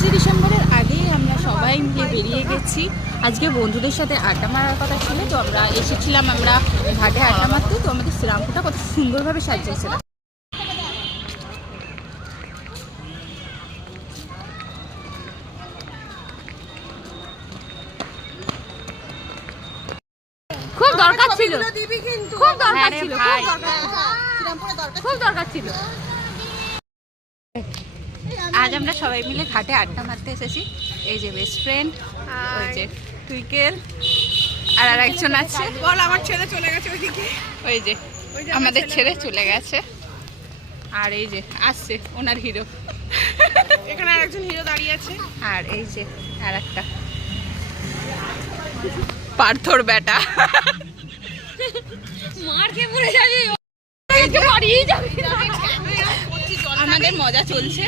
25শে ডিসেম্বরের আগেই আমরা সবাই মিলে বেরিয়ে গেছি। আজকে বন্ধুদের সাথে আড্ডা মারার কথা ছিল, তো আমরা এসেছিলাম আমরা ঘাটে আড্ডা মারতে। তো আমাদের শ্রীরামপুরটা কত সুন্দরভাবে সাজিয়েছে। খুব দরকার ছিল, খুব দরকার ছিল, খুব দরকার ছিল। আজ আমরা সবাই মিলে ঘাটে আড্ডা মারতে এসেছি। এই যে বেস্ট ফ্রেন্ড, ওই যে টুইকেল, আর একজন আছে। বল, আমার ছেলে চলে গেছে ওইদিকে। ওই যে আমাদের ছেড়ে চলে গেছে। আর এই যে আসছে ওনার হিরো, এখানে আরেকজন হিরো দাঁড়িয়ে আছে। আর এই যে আর একটা পার্থর বেটা। মার কে পড়ে যাবে, আমাদের মজা চলছে।